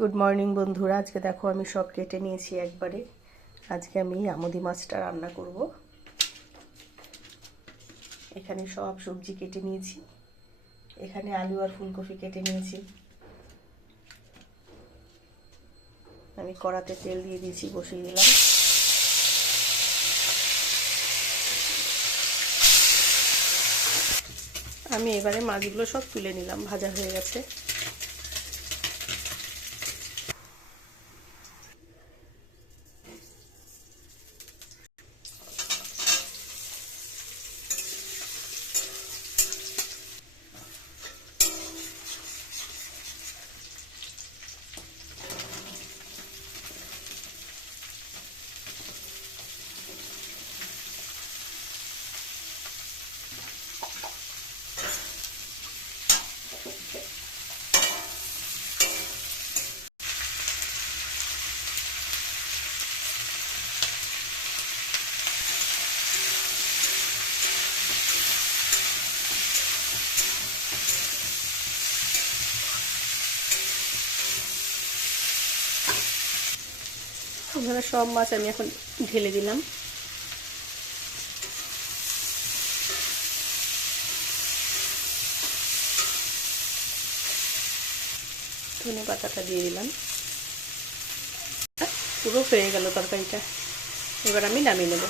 Good morning বন্ধুরা। আজকে দেখো আমি সব কেটে নিয়েছি একবারে। আজকে আমি আমুদি মাছটা রান্না করব। এখানে সব সবজি কেটে নিয়েছি। এখানে আলু আর ফুলকপি কেটে নিয়েছি। আমি কড়াতে তেল দিয়ে দিয়েছি, বসিয়ে দিলাম। আমি এবারে মাছগুলো সব তুলে নিলাম, ভাজা হয়ে গেছে। এখানে সব মাছ আমি এখন ঢেলে দিলাম। ধনে পাতাটা দিয়ে দিলাম। পুরো হয়ে গেল তরকারিটা। এবার আমি নামিয়ে নেব।